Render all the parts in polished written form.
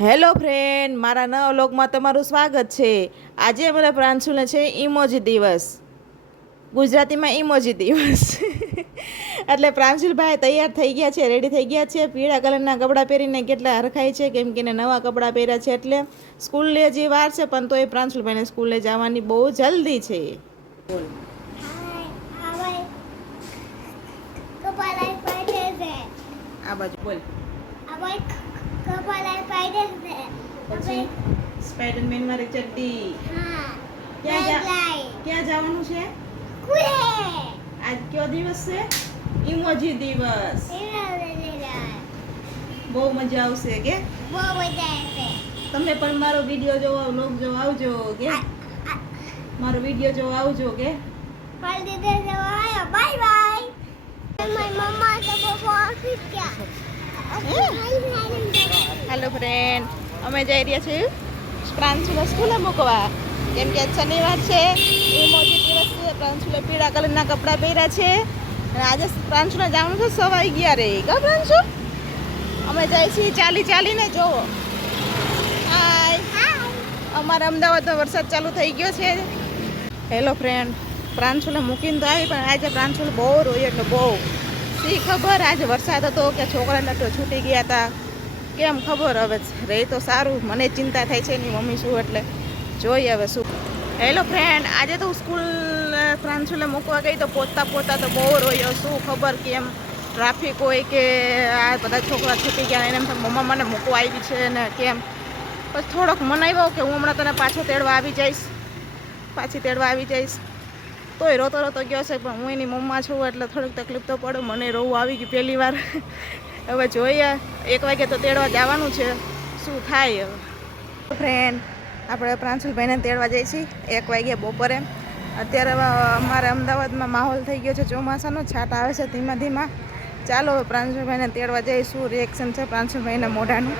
Hello friend, મારા નવા વ્લોગમાં તમારું સ્વાગત છે. આજે અમારા પ્રાંશુને છે ઇમોજી દિવસ, ગુજરાતીમાં ઇમોજી દિવસ. એટલે પ્રાંશુલભાઈ તૈયાર થઈ ગયા છે, રેડી થઈ ગયા છે. પીળા કલરના કપડાં પહેરીને કેટલા હરખાય છે, કેમ કે એને નવા કપડાં પહેર્યા છે. એટલે સ્કૂલે જે વાર છે, પણ તો એ પ્રાંશુલભાઈને સ્કૂલે જવાની બહુ જલ્દી છે. આ બાજુ બોલ. પછી સ્પાઈડરમેન વાળી ચડ્ડી. ક્યાં જવાનું છે? આજ કયો દિવસ છે? ઇમોજી દિવસ. બહુ મજા આવશે કે? તમે પણ મારો વિડિયો જોવા, વ્લોગ જોવા આવજો કે? મારો વિડિયો જોવા આવજો કે? Bye bye. હેલો ફ્રેન્ડ, અમે જઈ રહ્યા છીએ પ્રાંશુને સ્કૂલે મૂકવા, કેમ કે શનિવાર છે, ઇમોજી દિવસ છે. પ્રાંશુલે પીળા કલરના કપડાં પહેર્યા છે અને આજે પ્રાંશુને જવાનું છે 11:15 કા પ્રાંશુ? અમે જઈએ છીએ ચાલીને. જોવો, હાય. અમારા અમદાવાદમાં વરસાદ ચાલુ થઈ ગયો છે. હેલો ફ્રેન્ડ, પ્રાંશુને મૂકીને તો આવી, પણ આજે પ્રાંશુલ બહુ રોઈ, એટલે બહુ શી ખબર આજે વરસાદ હતો કે છોકરાને તો છૂટી ગયા હતા, કેમ ખબર. હવે રહી તો સારું, મને ચિંતા થાય છે એની મમ્મી શું, એટલે જોઈએ હવે શું. હેલો ફ્રેન્ડ, આજે તો સ્કૂલ પ્રાંશુલે મૂકવા ગઈ તો પહોંચતા તો બહુ રોયો. શું ખબર કેમ ટ્રાફિક હોય કે આ બધા છોકરા છૂટી ગયા, એને મમ્મા મને મૂકવા આવી છે ને કેમ. પછી થોડોક મનાવ્યો કે હું હમણાં તને પાછી તેડવા આવી જઈશ. તોય રોતો ગયો છે, પણ હું એની મમ્મા છું એટલે થોડીક તકલીફ તો પડે. મને રોવું આવી ગયું પહેલી વાર. હવે જોઈએ, 1 વાગે તો તેડવા જવાનું છે, શું થાય હવે. ફ્રેન્ડ, આપણે પ્રાંશુલભાઈને તેડવા જઈએ છીએ 1 વાગે બપોરે. અત્યારે અમારે અમદાવાદમાં માહોલ થઈ ગયો છે ચોમાસાનો, છાંટ આવે છે ધીમા. ચાલો હવે પ્રાંશુલભાઈને તેડવા જઈએ. શું રિએક્શન છે પ્રાંશુલભાઈના મોઢાનું.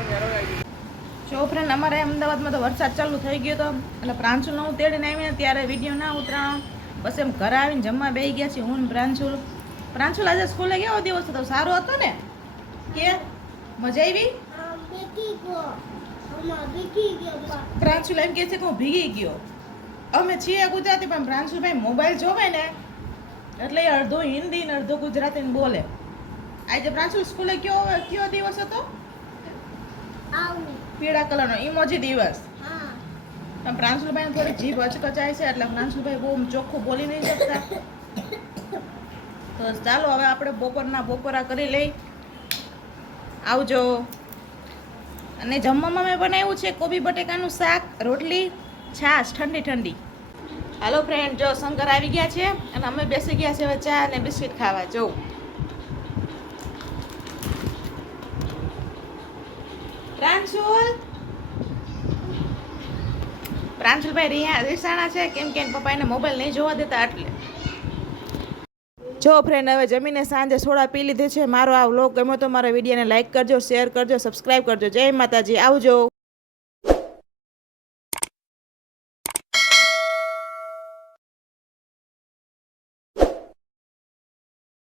જો ફ્રેન્ડ, અમારે અમદાવાદમાં તો વરસાદ ચાલુ થઈ ગયો હતો, એટલે પ્રાંશુલને હું તેડીને આવીને ત્યારે વિડીયો ના ઉતરાણો. બસ એમ ઘરે આવીને જમવા બેસી ગયા છીએ હું ને પ્રાંશુલ. આજે સ્કૂલે કેવો દિવસ હતો? સારો હતો ને? કે મજા આવી? પ્રાંશુલ એમ કહે છે કે હું ભીગી ગયો. અમે છીએ ગુજરાતી, પણ પ્રાંશુલભાઈ મોબાઈલ જોવે ને એટલે અડધો હિન્દી ને અડધો ગુજરાતી બોલે. આજે પ્રાંશુલ સ્કૂલે કયો દિવસ હતો? પીળા કલરનો ઇમોજી દિવસ. પણ પ્રાંશુલભાઈને થોડી જીભ અચકચાય છે, એટલે પ્રાંશુલભાઈ બહુ ચોખ્ખું બોલી નહીં શકતા. તો ચાલો હવે આપણે બપોરા કરી લઈ. આવજો. અને જમવામાં મેં બનાવ્યું છે કોબી બટેકાનું શાક, રોટલી, છાશ ઠંડી. હાલો ફ્રેન્ડ, જો શંકર આવી ગયા છે અને અમે બેસી ગયા છે હવે ચા અને બિસ્કિટ ખાવા. જો પ્રાંશુલભાઈ રીસાણા છે, કેમ કે પપ્પા એને મોબાઈલ નહીં જોવા દેતા એટલે. જો ફ્રેન્ડ, હવે જમીને સાંજે સોડા પી લીધી છે. મારો આ વ્લોગ ગમ્યો તો મારા વિડીયોને લાઈક કરજો, શેર કરજો, સબસ્ક્રાઈબ કરજો. જય માતાજી, આવજો.